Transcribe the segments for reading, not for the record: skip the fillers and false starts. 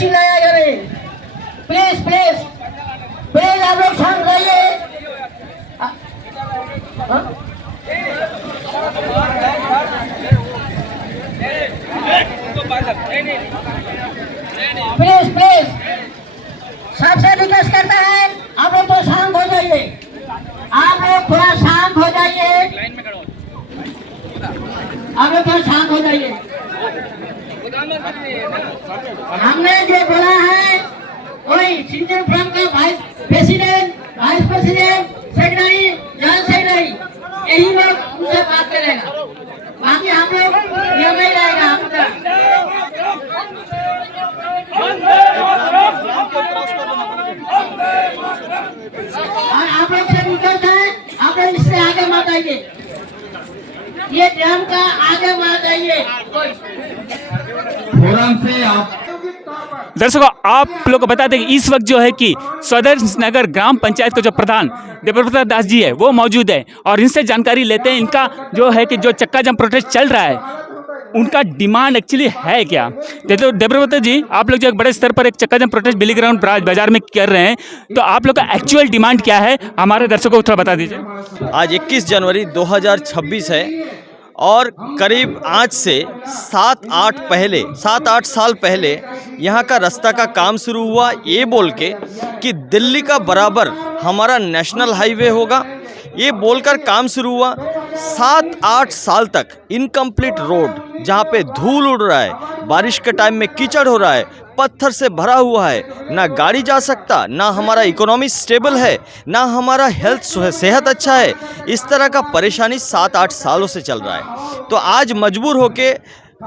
चिल्लाया करे। Please please please आप लोग शांत रहिए। प्लीज प्लीज सबसे रिक्वेस्ट करता है आप लोग तो शांत हो जाइए। आप लोग थोड़ा शांत हो जाइए। आप लोग थोड़ा शांत हो जाइए। हमने जो बोला है वही सिंचन फोरम का vice president, vice president, secretary, general secretary यही लोग उनसे बात करेगा। बाकी हम लोग नियम ही रहेगा। और आप लोग से रिक्वेस्ट है आप लोग इससे आगे मत आइए। ये ड्रम का आगे मत आइए। से आप दर्शकों, आप लोग को बता दें कि इस वक्त जो है कि सदर नगर ग्राम पंचायत के जो प्रधान देवव्रत दास जी है वो मौजूद है और इनसे जानकारी लेते हैं इनका जो है कि जो चक्का जाम प्रोटेस्ट चल रहा है उनका डिमांड एक्चुअली है क्या। तो देवव्रत जी, आप लोग जो एक बड़े स्तर पर एक चक्का जाम प्रोटेस्ट बिली ग्राउंड बाजार में कर रहे हैं, तो आप लोग का एक्चुअल डिमांड क्या है, हमारे दर्शकों को थोड़ा बता दीजिए। आज 21 जनवरी 2026 है और करीब आज से 7-8 साल पहले यहाँ का रास्ता का काम शुरू हुआ ये बोल के कि दिल्ली का बराबर हमारा नेशनल हाईवे होगा, ये बोलकर काम शुरू हुआ। 7-8 साल तक इनकम्प्लीट रोड जहाँ पे धूल उड़ रहा है, बारिश के टाइम में कीचड़ हो रहा है, पत्थर से भरा हुआ है, ना गाड़ी जा सकता, ना हमारा इकोनॉमी स्टेबल है, ना हमारा सेहत अच्छा है। इस तरह का परेशानी 7-8 सालों से चल रहा है। तो आज मजबूर होके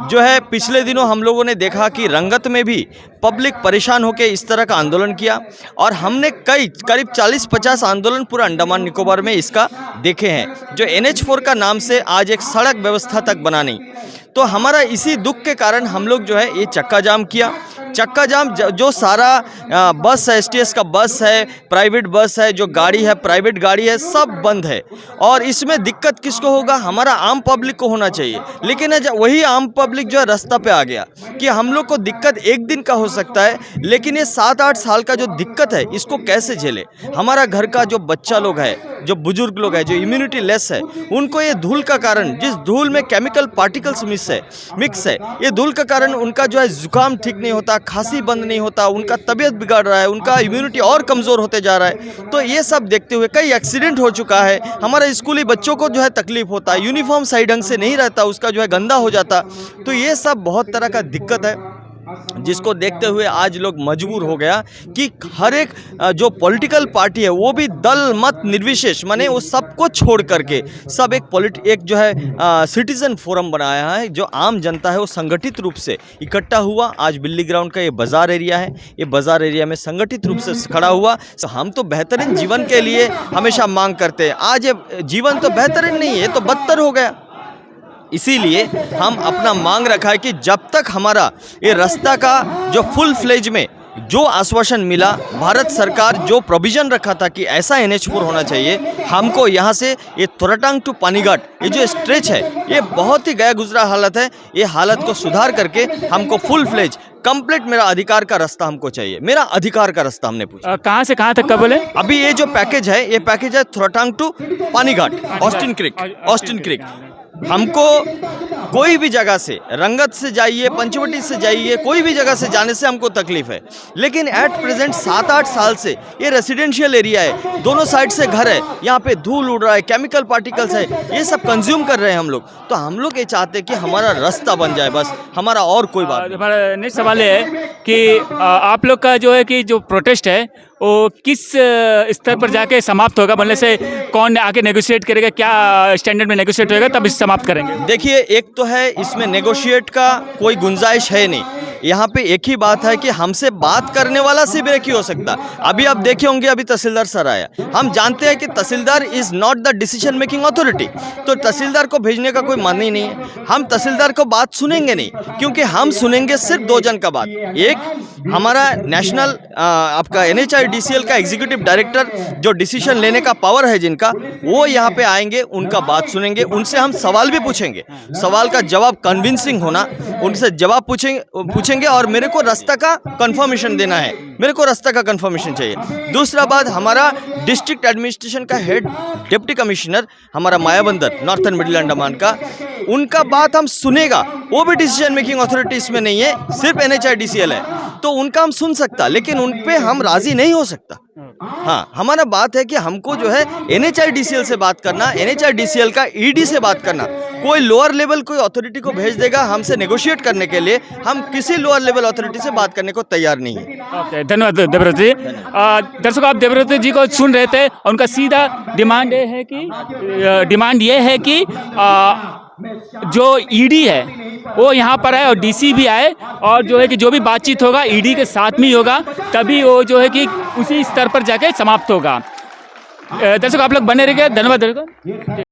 जो है पिछले दिनों हम लोगों ने देखा कि रंगत में भी पब्लिक परेशान होकर इस तरह का आंदोलन किया और हमने करीब 40-50 आंदोलन पूरा अंडमान निकोबार में इसका देखे हैं, जो NH4 का नाम से आज एक सड़क व्यवस्था तक बना नहीं। तो हमारा इसी दुख के कारण हम लोग जो है ये चक्का जाम किया। चक्का जाम जो सारा बस है, STS का बस है, प्राइवेट बस है, जो गाड़ी है प्राइवेट गाड़ी है, सब बंद है। और इसमें दिक्कत किसको होगा, हमारा आम पब्लिक को होना चाहिए। लेकिन वही आम पब्लिक जो है रास्ता पे आ गया कि हम लोग को दिक्कत एक दिन का हो सकता है, लेकिन ये 7-8 साल का जो दिक्कत है इसको कैसे झेले। हमारा घर का जो बच्चा लोग है, जो बुजुर्ग लोग है, जो इम्यूनिटी लेस है, उनको ये धूल का कारण, जिस धूल में केमिकल पार्टिकल्स मिक्स है, ये धूल का कारण उनका जो है जुकाम ठीक नहीं होता, खांसी बंद नहीं होता, उनका तबीयत बिगड़ रहा है, उनका इम्यूनिटी और कमज़ोर होते जा रहा है। तो ये सब देखते हुए कई एक्सीडेंट हो चुका है। हमारे स्कूली बच्चों को जो है तकलीफ होता है, यूनिफॉर्म सही ढंग से नहीं रहता, उसका जो है गंदा हो जाता। तो ये सब बहुत तरह का दिक्कत है, जिसको देखते हुए आज लोग मजबूर हो गया कि हर एक जो पॉलिटिकल पार्टी है वो भी दल मत निर्विशेष, माने वो सबको छोड़ करके सब एक जो है सिटीजन फोरम बनाया है, जो आम जनता है वो संगठित रूप से इकट्ठा हुआ। आज बिल्ली ग्राउंड का ये बाज़ार एरिया है, ये बाज़ार एरिया में संगठित रूप से खड़ा हुआ। तो हम तो बेहतरीन जीवन के लिए हमेशा मांग करते हैं, आज ये जीवन तो बेहतरीन नहीं है, तो बदतर हो गया। इसीलिए हम अपना मांग रखा है कि जब तक हमारा ये रास्ता का जो फुल फ्लेज में जो आश्वासन मिला, भारत सरकार जो प्रोविज़न रखा था कि ऐसा NH4 होना चाहिए, हमको यहाँ से ये थोराटांग टू पानीघाट ये जो स्ट्रेच है ये बहुत ही गया गुजरा हालत है। ये हालत को सुधार करके हमको फुल फ्लेज कंप्लीट मेरा अधिकार का रास्ता हमको चाहिए, मेरा अधिकार का रास्ता हमने पूछा। कहाँ से कहाँ तक का बोले? अभी ये जो पैकेज है, ये पैकेज है थोराटांग टू पानीघाट, ऑस्टिन क्रिक। हमको कोई भी जगह से, रंगत से जाइए, पंचवटी से जाइए, कोई भी जगह से जाने से हमको तकलीफ है। लेकिन एट प्रेजेंट 7-8 साल से ये रेसिडेंशियल एरिया है, दोनों साइड से घर है, यहाँ पे धूल उड़ रहा है, केमिकल पार्टिकल्स है, ये सब कंज्यूम कर रहे हैं हम लोग। तो हम लोग ये चाहते हैं कि हमारा रास्ता बन जाए, बस हमारा और कोई बात नहीं। नेक्स्ट सवाल है कि आप लोग का जो है कि जो प्रोटेस्ट है वो किस स्तर पर जाके समाप्त होगा, बोलने से कौन आके नेगोशिएट करेगा, क्या स्टैंडर्ड में नेगोशिएट होगा तब इसे समाप्त करेंगे? देखिए, एक तो है इसमें नेगोशिएट का कोई गुंजाइश है नहीं। यहाँ पे एक ही बात है कि हमसे बात करने वाला सिर्फ एक ही हो सकता। अभी आप देखे होंगे, अभी तहसीलदार सर आया। हम जानते हैं कि tehsildar is not the decision making authority, तो तहसीलदार को भेजने का कोई मन ही नहीं है। हम तहसीलदार को बात सुनेंगे नहीं, क्योंकि हम सुनेंगे सिर्फ 2 जन का बात। एक हमारा नेशनल आपका NHIDCL का एग्जीक्यूटिव डायरेक्टर, जो डिसीजन लेने का पावर है जिनका, वो यहाँ पे आएंगे, उनका बात सुनेंगे, उनसे हम सवाल भी पूछेंगे। सवाल का जवाब कन्विंसिंग होना, उनसे जवाब पूछेंगे पूछेंगे और मेरे को रास्ता का कंफर्मेशन देना है, मेरे को रास्ता का कंफर्मेशन चाहिए। दूसरा बात, हमारा डिस्ट्रिक्ट एडमिनिस्ट्रेशन का हेड डिप्टी कमिश्नर हमारा मायाबंदर नॉर्थन मिडिल अंडमान का, उनका बात हम सुनेगा। वो भी डिसीजन मेकिंग अथॉरिटी इसमें नहीं है, सिर्फ NHIDCL है, तो उनका हम सुन सकता, लेकिन उन पे हम राजी नहीं हो सकता। हाँ, हमारा बात है कि हमको जो है NHIDCL से बात करना, NHIDCL का ED से बात करना। कोई लोअर लेवल कोई अथॉरिटी को भेज देगा हमसे नेगोशिएट करने के लिए, हम किसी लोअर लेवल अथॉरिटी से बात करने को तैयार नहीं है। ओके, धन्यवाद देवव्रत जी। दर्शकों, आप देवव्रत जी को सुन रहे थे। उनका सीधा डिमांड ये है कि जो ED है वो यहाँ पर आए और DC भी आए, और जो है कि जो भी बातचीत होगा ED के साथ में ही होगा, तभी वो जो है कि उसी स्तर पर जाके समाप्त होगा। दर्शक, आप लोग बने रहिए। धन्यवाद दर्शकों।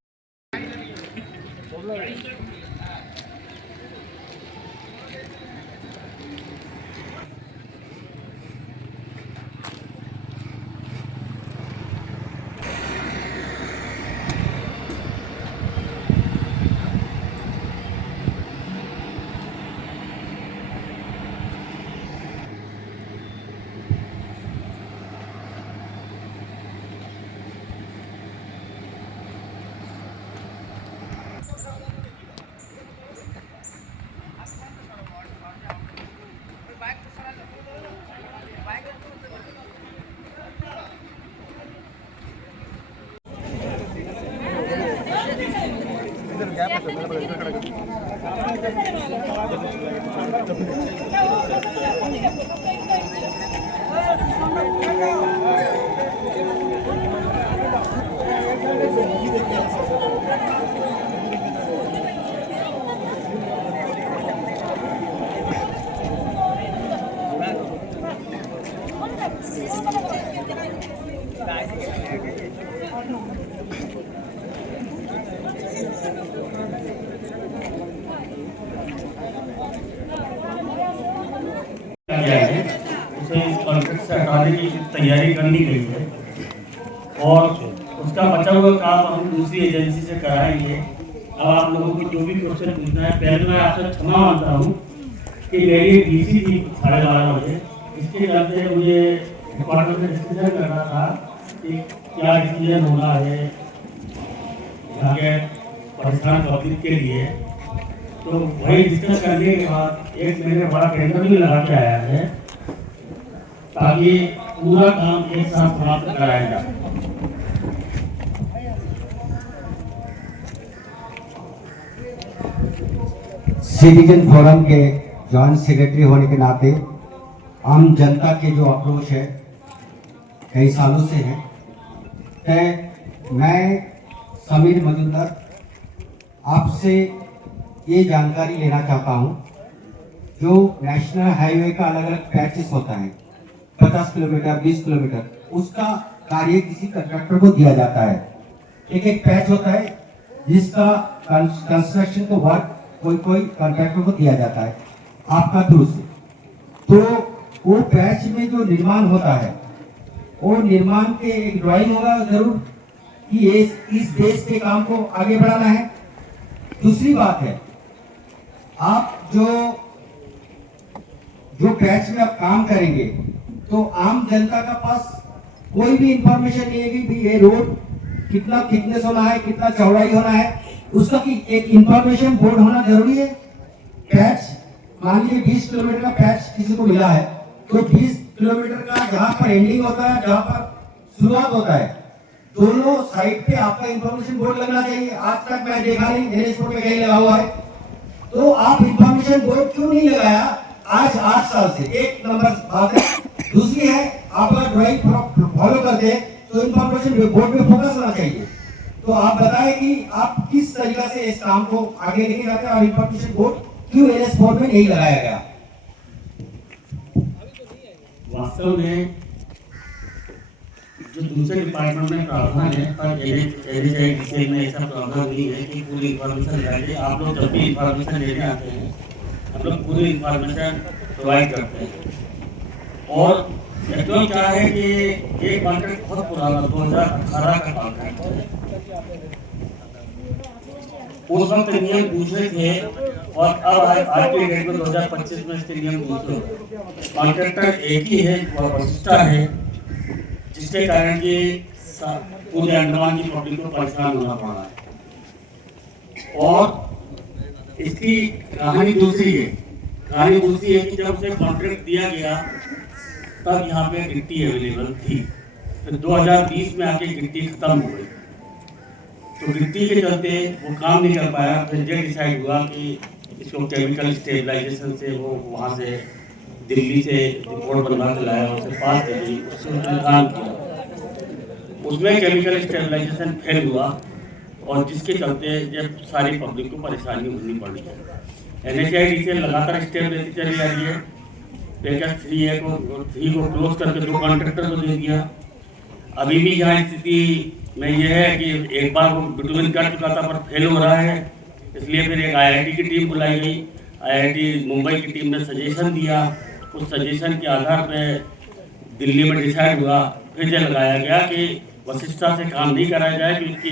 उसे इस कॉन्ट्रैक्ट से हटाने की तैयारी करनी गई है और उसका बचा हुआ काम हम दूसरी एजेंसी से कराएंगे। अब आप लोगों को जो भी क्वेश्चन पूछना है, पहले मैं आपसे क्षमा मांगता हूँ कि मेरी DC थी 12:30 बजे, इसके चलते मुझे डिपार्टमेंट में डिस्कशन करना था कि क्या डिसीजन होना है यहाँ के परेशान पब्लिक के लिए। तो वही डिस्कस करने के बाद एक महीने बड़ा टेंडर भी लगा के आया है ताकि पूरा काम एक साथ समाप्त कराया जाए। सिटीजन फोरम के जॉइंट सेक्रेटरी होने के नाते आम जनता के जो अप्रोच है कई सालों से है, तो मैं समीर मजुमदार आपसे ये जानकारी लेना चाहता हूँ। जो नेशनल हाईवे का अलग अलग पैचेस होता है, 50 किलोमीटर 20 किलोमीटर, उसका कार्य किसी कंट्रैक्टर को दिया जाता है। एक एक पैच होता है जिसका कंस्ट्रक्शन को वर्क कोई कॉन्ट्रैक्टर को दिया जाता है आपका थ्रू से। तो वो पैच में जो निर्माण होता है, वो निर्माण के एक ड्राइंग होगा जरूर कि इस देश के काम को आगे बढ़ाना है। दूसरी बात है, आप जो पैच में आप काम करेंगे तो आम जनता का पास कोई भी इंफॉर्मेशन नहीं है कि भाई ये रोड कितना थिकनेस होना है, कितना चौड़ाई होना है, उसका की एक इंफॉर्मेशन बोर्ड होना जरूरी है। पैच मान लीजिए 20 किलोमीटर का पैच किसी को मिला है, तो 20 किलोमीटर का जहां पर एंडिंग होता है, जहां पर शुरुआत होता है, दोनों साइड पे आपका इंफॉर्मेशन बोर्ड लगना चाहिए। आज तक मैं देखा नहीं NH रोड पे कहीं लगा हुआ है, तो आप इंफॉर्मेशन बोर्ड क्यों नहीं लगाया आज 8 साल से? एक नंबर बात है। दूसरी है, आप अगर ड्राइंग फॉलो करते हैं तो इंफॉर्मेशन बोर्ड पे फोकस होना चाहिए। तो आप बताएं कि आप किस तरीका से इस काम को आगे लेके जाते हैं और इंफॉर्मेशन बोर्ड क्यों NH बोर्ड में नहीं लगाया गया? वास्तव में जो दूसरे डिपार्टमेंट में प्रावधान है, पर NHIDCL में ऐसा प्रावधान नहीं है कि पूरी इंफॉर्मेशन लगाइए। आप लोग जब भी इंफॉर्मेशन लेने आते हैं, आप लोग पूरी इंफॉर्मेशन प्रोवाइड करते हैं। और एक्चुअल क्या है कि ये कॉन्ट्रैक्ट बहुत पुराना 2018 का कॉन्ट्रैक्ट है। उस वक्त नियम दूसरे थे और अब आज के डेट में 2025 में इसके नियम दूसरे कॉन्ट्रैक्टर एक ही है और वशिष्ठा है, जिसके कारण कि पूरे अंडमान की पब्लिक को परेशान होना पड़ रहा है। और इसकी कहानी दूसरी है। कहानी दूसरी है कि जब उसे कॉन्ट्रैक्ट दिया गया तब यहाँ पे गिट्टी अवेलेबल थी, फिर 2020 में आके गिट्टी खत्म हो गई। तो गिट्टी के चलते वो काम नहीं कर पाया। फिर ये डिसाइड हुआ कि इसको केमिकल स्टेबलाइजेशन से वो वहाँ से दिल्ली से रिपोर्ट बनवा के लाया, उसे पास दे दी, उससे उसने काम किया। उसमें केमिकल स्टेबलाइजेशन फेल हुआ और जिसके चलते जब सारी पब्लिक को परेशानी होनी पड़ी है। NHIDCL लगातार स्टेप लेती चली जा रही है। पैकेज 3 को क्लोज करके 2 कॉन्ट्रैक्टर को दे दिया। अभी भी यहाँ स्थिति में यह है कि एक बार वो बिटुमिन कर चुका था पर फेल हो रहा है, इसलिए फिर एक IIT की टीम बुलाई गई। IIT मुंबई की टीम ने सजेशन दिया, उस सजेशन के आधार पर दिल्ली में डिसाइड हुआ, फिर यह लगाया गया कि वशिष्ठा से काम नहीं कराया जाए, क्योंकि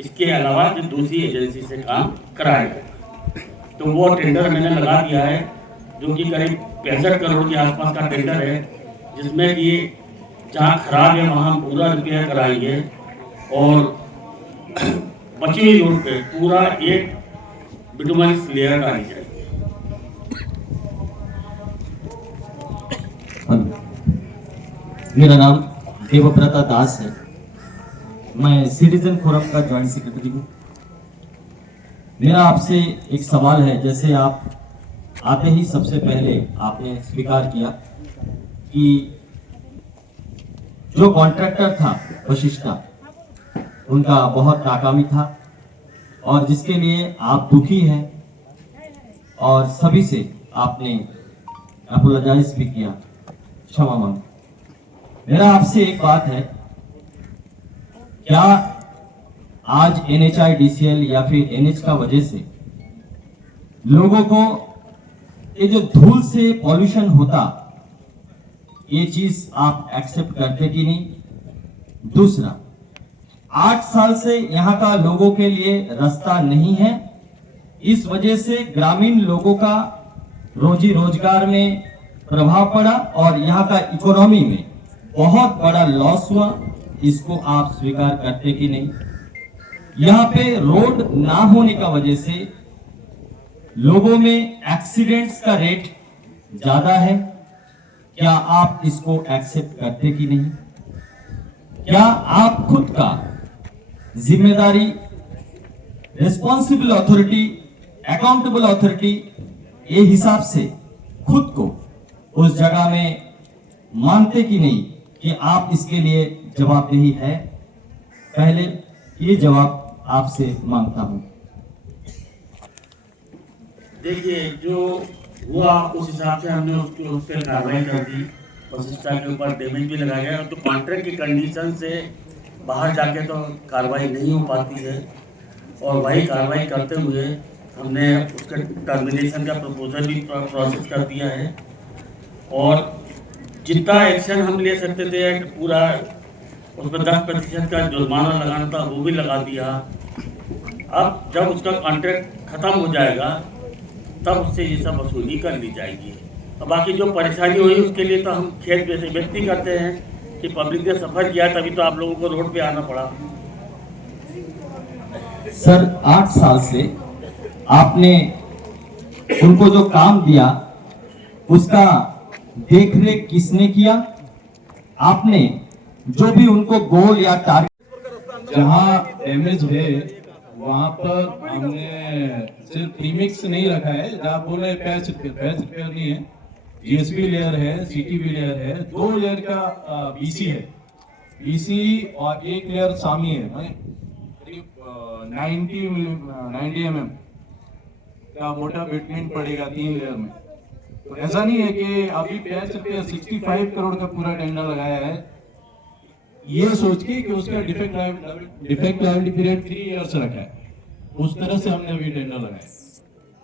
इसके अलावा जो दूसरी एजेंसी से काम कराया जाए। तो वो टेंडर मैंने लगा दिया है, जो कि करीब 65 करोड़ के आसपास का टेंडर है, जिसमें कि जहाँ खराब है वहाँ हम पूरा रिपेयर कराएंगे और बची हुई रोड पे पूरा एक बिटुमिन लेयर डाली जाएगी। मेरा नाम देवव्रता दास है, मैं सिटीजन फोरम का ज्वाइंट सेक्रेटरी हूँ। मेरा आपसे एक सवाल है, जैसे आप आते ही सबसे पहले आपने स्वीकार किया कि जो कॉन्ट्रैक्टर था वशिष्ठा, उनका बहुत नाकामी था और जिसके लिए आप दुखी हैं और सभी से आपने अपोलोजाइज भी किया, क्षमा मांग। मेरा आपसे एक बात है, क्या आज NHIDCL या फिर NH का वजह से लोगों को ये जो धूल से पॉल्यूशन होता, ये चीज आप एक्सेप्ट करते कि नहीं? दूसरा, 8 साल से यहाँ का लोगों के लिए रास्ता नहीं है, इस वजह से ग्रामीण लोगों का रोजी रोजगार में प्रभाव पड़ा और यहाँ का इकोनॉमी में बहुत बड़ा लॉस हुआ, इसको आप स्वीकार करते कि नहीं? यहाँ पे रोड ना होने का वजह से लोगों में एक्सीडेंट्स का रेट ज्यादा है, क्या आप इसको एक्सेप्ट करते कि नहीं? क्या आप खुद का जिम्मेदारी, रिस्पॉन्सिबल अथॉरिटी, अकाउंटेबल अथॉरिटी, ये हिसाब से खुद को उस जगह में मानते कि नहीं कि आप इसके लिए जवाबदेही है? पहले ये जवाब आपसे मांगता हूं। देखिए, जो हुआ उस हिसाब से हमने उस पर कार्रवाई कर दी। वशिष्ठा के ऊपर डैमेज भी लगाया गया। तो कॉन्ट्रैक्ट की कंडीशन से बाहर जाके तो कार्रवाई नहीं हो पाती है और वही कार्रवाई करते हुए हमने उसके टर्मिनेशन का प्रपोजल भी प्रोसेस कर दिया है और जितना एक्शन हम ले सकते थे पूरा उसमें 10% का जुर्माना लगाना था वो भी लगा दिया। अब जब उसका कॉन्ट्रैक्ट खत्म हो जाएगा तब उससे ये सब वसूली कर ली जाएगी। और बाकी जो परेशानी हुई उसके लिए तो हम खेद व्यक्त करते हैं कि पब्लिक ने सफ़र किया, तभी तो आप लोगों को रोड पे आना पड़ा। सर, 8 साल से आपने उनको जो काम दिया उसका देखरेख किसने किया? आपने जो भी उनको गोल या टारगेट, जहाँ डैमेज है वहाँ पर हमने सिर्फ प्रीमिक्स नहीं रखा है, जहाँ बोल रहे पैच रिपेयर नहीं है, GSB लेयर है, CTB लेयर है, 2 लेयर का BC है, BC और 1 लेयर सामी है, करीब 90 mm का मोटा बिटवीन पड़ेगा 3 लेयर में। तो ऐसा नहीं है कि अभी पैच रिपेयर 65 करोड़ का पूरा टेंडर लगाया है ये सोच के कि उसका डिफेक्ट लायबिलिटी पीरियड 3 इयर्स रखा है, उस तरह से हमने अभी टेंडर लगाया।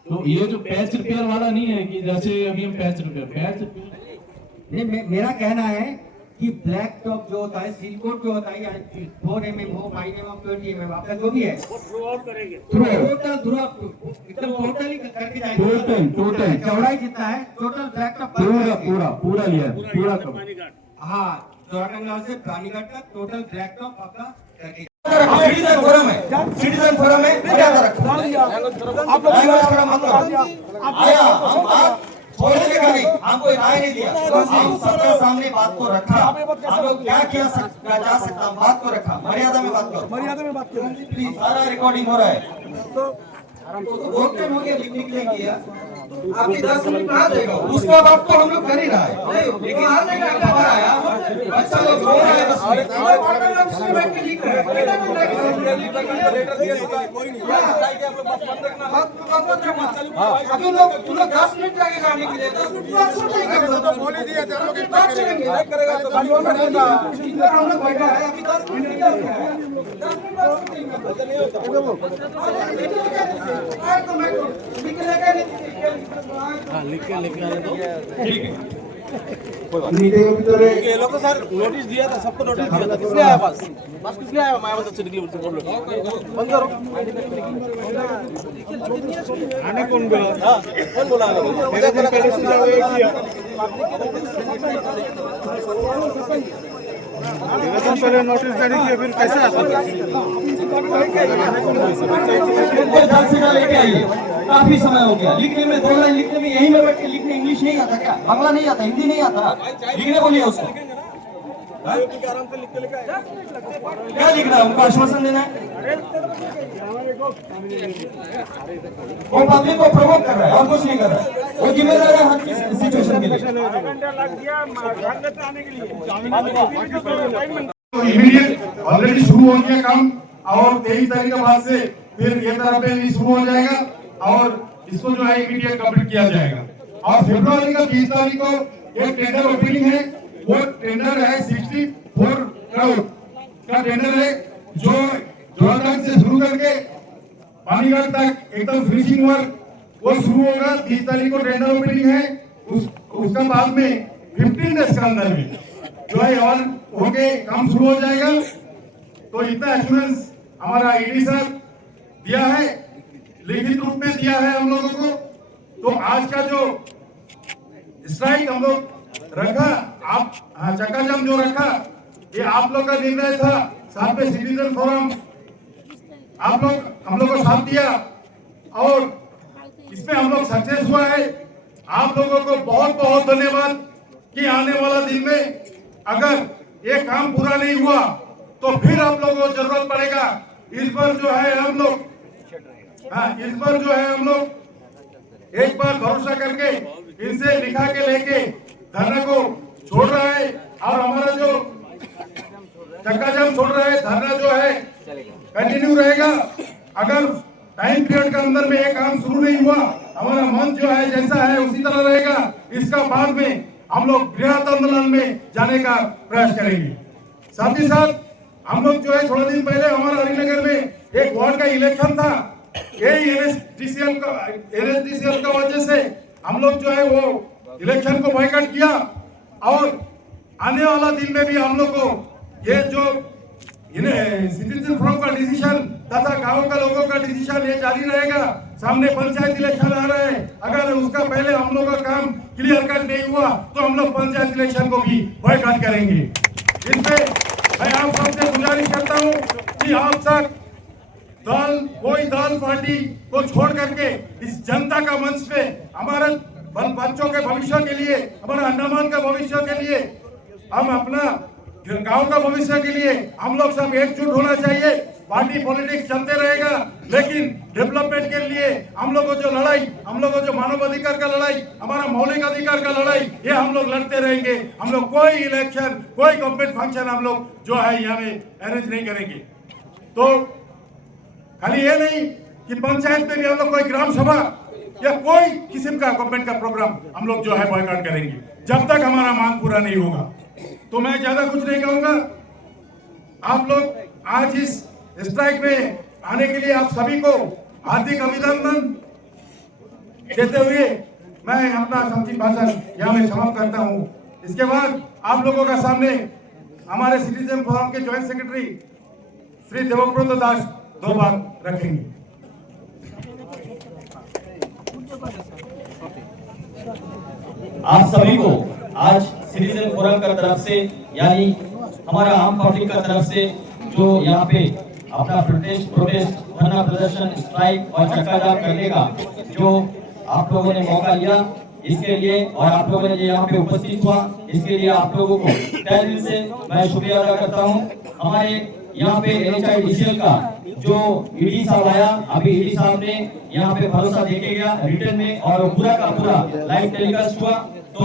तो ये जो पैच रिपेयर वाला नहीं है कि जैसे अभी हम पैच रिपेयर नहीं, मेरा कहना है कि ब्लैक टॉप जो होता है, सील कोट जो होता है, या 4 mm हो, 5 mm, 20 mm, आपका जो भी है, टोटल थ्रू एकदम टोटली करके जाएंगे। टोटल चौड़ाई जितना है टोटल ब्लैक टॉप पूरा लेयर पूरा हाँ, चौरागंगा से रानीगढ़ तक टोटल ब्लैक टॉप आपका करके सिटीजन फोरम है मर्यादा रखो। आप लोग आया हम बात छोड़ने का नहीं, हमको राय नहीं दिया, हम सबके सामने बात को रखा, हम लोग क्या किया जा सकता, हम बात को रखा, मर्यादा में बात करो, प्लीज। सारा रिकॉर्डिंग हो रहा है। वोट हो गया, लिखने के लिए किया, आपकी 10 मिनट कहाँ देगा, उसका बात तो हम लोग कर ही रहा है, लेकिन आज नहीं खबर आया, अच्छा लोग रो रहे हैं, बस तुम लोग 10 मिनट जाके गाने के लिए 10 मिनट बाद सुन नहीं करते, बोल ही दिया बात चलेंगे, हम लोग बैठा है अभी 10 मिनट नहीं है, 10 मिनट बाद सुन नहीं ये लोग तो सर नोटिस दिया था, सबको नोटिस दिया था, किसने आया पास किसने आया मायावती से निकली बोल लो बंद करो। आने कौन बोला? हाँ कौन बोला? पहले नोटिस जारी किया, फिर कैसे आता लेके आइए, काफी समय हो गया, लिखने में 2 लाइन लिखने में, यही में बैठ के लिखने इंग्लिश नहीं आता क्या, बांग्ला नहीं आता, हिंदी नहीं आता, लिखने बोलिए उसको, आराम से लिख के लेके आए। क्या लिख रहा है, उनको आश्वासन देना है, वो पब्लिक को प्रमोट कर रहा है और कुछ नहीं कर रहा है, वो जिम्मेदार है हर किसी सिचुएशन के लिए। इमीडिएट ऑलरेडी शुरू हो गया काम, और 23 तारीख के बाद से फिर ये तरह पे भी शुरू हो जाएगा, और इसको जो है इमीडिएट कंप्लीट किया जाएगा। और फरवरी का 20 तारीख को एक टेंडर ओपनिंग है, वो टेंडर है 64 करोड़ का टेंडर है, जो जोड़ागंज से शुरू करके पानीगढ़ तक एकदम फिनिशिंग वर्क वो शुरू होगा। 30 तारीख को टेंडर ओपनिंग है, उसका बाद में 15 डेज के अंदर में जो है और होके काम शुरू हो जाएगा। तो इतना एश्योरेंस हमारा ईडी सर दिया है, लिखित रूप में दिया है हम लोगों को। तो आज का जो स्ट्राइक हम लोग रखा, आप चक्का जाम जो रखा, ये आप लोग का निर्णय था, साथ में सिटीजन फोरम आप लोग हम लोग को साथ दिया, और इसमें हम लोग सक्सेस हुआ है। आप लोगों को बहुत बहुत धन्यवाद कि आने वाला दिन में अगर ये काम पूरा नहीं हुआ तो फिर आप लोगों को जरूरत पड़ेगा। इस पर जो है हम लोग एक बार भरोसा करके इनसे लिखा के लेके धरने को छोड़ रहा है, और हमारा जो चक्का जाम छोड़ रहा है, धरना जो है कंटिन्यू रहेगा। अगर टाइम पीरियड के अंदर में ये काम शुरू नहीं हुआ, हमारा मन जो है जैसा है उसी तरह रहेगा। इसका बाद में हम लोग बृहत आंदोलन में जाने का प्रयास करेंगे। साथ ही साथ हम लोग जो है थोड़ा दिन पहले हमारा हरिनगर में एक वार्ड का इलेक्शन था, यही एनएसडीसीएल का वजह से हम लोग जो है वो इलेक्शन को बॉयकॉट किया, और आने वाला दिन में भी हम लोग को ये जो सिटीजन फोरम का डिसीजन तथा गांव का लोगों का डिसीजन ये जारी रहेगा। सामने पंचायत इलेक्शन आ रहा है, अगर उसका पहले हम लोग का काम क्लियर कट नहीं हुआ तो हम लोग पंचायत इलेक्शन को भी बॉयकॉट करेंगे। इसमें मैं आप सबसे गुजारिश करता हूँ कि आप सब कोई दल पार्टी को छोड़ करके इस जनता का मंच पे हमारे बच्चों के भविष्य के लिए, हमारे अंडमान का भविष्य के लिए, हम अपना गांव का भविष्य के लिए हम लोग सब एकजुट होना चाहिए। पार्टी पॉलिटिक्स चलते रहेगा, लेकिन डेवलपमेंट के लिए हम लोग को जो लड़ाई, हम लोग को जो मानव अधिकार का लड़ाई, हमारा मौलिक अधिकार का लड़ाई, ये हम लोग लड़ते रहेंगे। हम लोग कोई इलेक्शन, कोई गवर्नमेंट फंक्शन हम लोग जो है यहाँ में अरेंज नहीं करेंगे। तो खाली ये नहीं कि पंचायत में भी हम लोग कोई ग्राम सभा या कोई किस्म का गवर्नमेंट का प्रोग्राम हम लोग जो है बॉयकॉट करेंगे, जब तक हमारा मांग पूरा नहीं होगा। तो मैं ज्यादा कुछ नहीं कहूंगा। आप लोग आज इस स्ट्राइक में आने के लिए आप सभी को हार्दिक अभिनंदन देते हुए मैं अपना संक्षिप्त भाषण यहाँ में समाप्त करता हूँ। इसके बाद आप लोगों का सामने हमारे सिटीजन फोरम के ज्वाइंट सेक्रेटरी श्री देवव्रत दास 2 बात रखेंगे। आप सभी को आज सिटीजन फोरम का तरफ से यानी हमारा आम पब्लिक का तरफ से जो यहाँ पे अपना प्रोटेस्ट धरना प्रदर्शन स्ट्राइक और चक्का जाम करने का जो आप लोगों ने मौका लिया, इसके लिए और आप लोगों ने जो यहाँ पे उपस्थित हुआ, इसके लिए आप लोगों को तहे दिल से मैं शुक्रिया अदा करता हूँ। हमारे यहाँ पे NHIDCL का जो ईडी साहब आया, अभी ईडी साहब ने यहाँ पे भरोसा देके गया रिटर्न में और पूरा का पूरा लाइव टेलीकास्ट हुआ। तो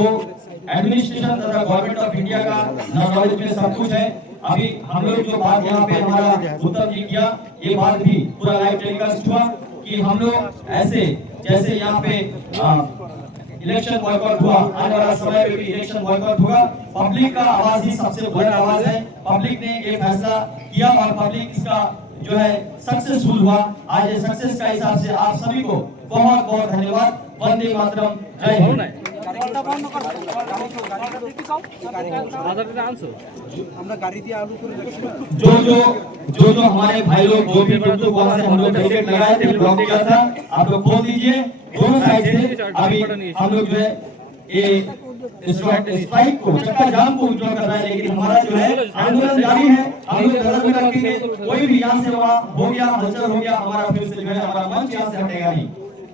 एडमिनिस्ट्रेशन तथा गवर्नमेंट ऑफ इंडिया का नॉलेज में सब कुछ है। अभी हम लोग जो बात यहाँ पे हमारा उत्तर जी किया, ये बात भी पूरा लाइव टेलीकास्ट हुआ कि हम लोग ऐसे जैसे यहाँ पे इलेक्शन बॉयकॉट हुआ, आने वाला समय में भी इलेक्शन बॉयकॉट होगा। पब्लिक का आवाज ही सबसे बड़ी आवाज है। पब्लिक ने ये फैसला किया और पब्लिक इसका जो है सक्सेसफुल हुआ। आज ये सक्सेस का हिसाब से आप सभी को बहुत बहुत धन्यवाद। वंदे मातरम, जय हिंद। जो हमारे भाई लोग जो भी वहाँ से हम लोग बैरिकेड लगाए थे, ब्लॉक किया था, आप लोग खोल दीजिए दोनों साइड से। अभी हम लोग जो है ये स्ट्राइक को चक्का जाम को विड्रॉ कर रहा है, लेकिन हमारा जो है आंदोलन जारी है। हम लोग नजर में रखेंगे, कोई भी यहाँ से वहाँ हो गया हलचल हो गया, हमारा फिर से जो है हमारा मंच यहाँ से हटेगा नहीं,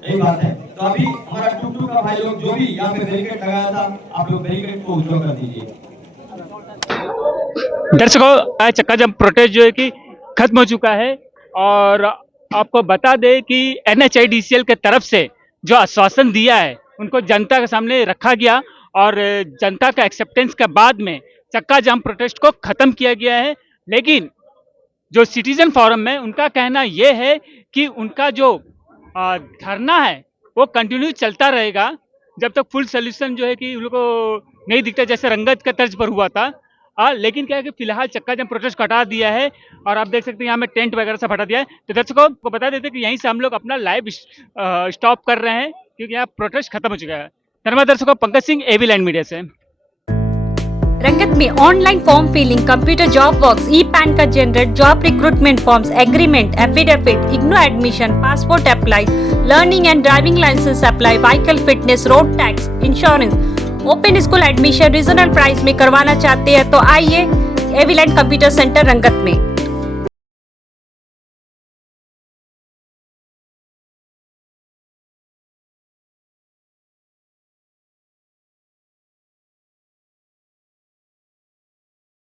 यही बात है। तो अभी हमारा टुकटुक का भाई लोग जो भी यहाँ पे बैरिकेड लगाया था, आप लोग बैरिकेड को विड्रॉ कर दीजिए। दर्शकों, चक्का जाम प्रोटेस्ट जो है कि खत्म हो चुका है और आपको बता दें कि NHIDCL के तरफ से जो आश्वासन दिया है उनको जनता के सामने रखा गया और जनता का एक्सेप्टेंस के बाद में चक्का जाम प्रोटेस्ट को खत्म किया गया है। लेकिन जो सिटीजन फोरम में उनका कहना यह है कि उनका जो धरना है वो कंटिन्यू चलता रहेगा जब तक फुल सोल्यूशन जो है कि उनको नहीं दिखता, जैसे रंगत के तर्ज पर हुआ था। लेकिन क्या है कि फिलहाल चक्का जाम प्रोटेस्ट हटा दिया है और आप देख सकते हैं यहाँ में टेंट वगैरह सब हटा दिया है। तो दर्शकों को बता देते हैं कि यहीं से हम लोग अपना लाइव स्टॉप कर रहे हैं क्योंकि यहाँ प्रोटेस्ट खत्म हो चुका है। धन्यवाद दर्शकों, Pankaj Singh, AV land media से। रंगत में online form filling, computer job works, e PAN का generate, job recruitment forms, agreement, affidavit, IGNOU admission, passport apply, learning and driving licence apply, vehicle fitness, road tax, insurance, open school admission regional price में करवाना चाहते हैं तो आइए AV land computer centre रंगत में।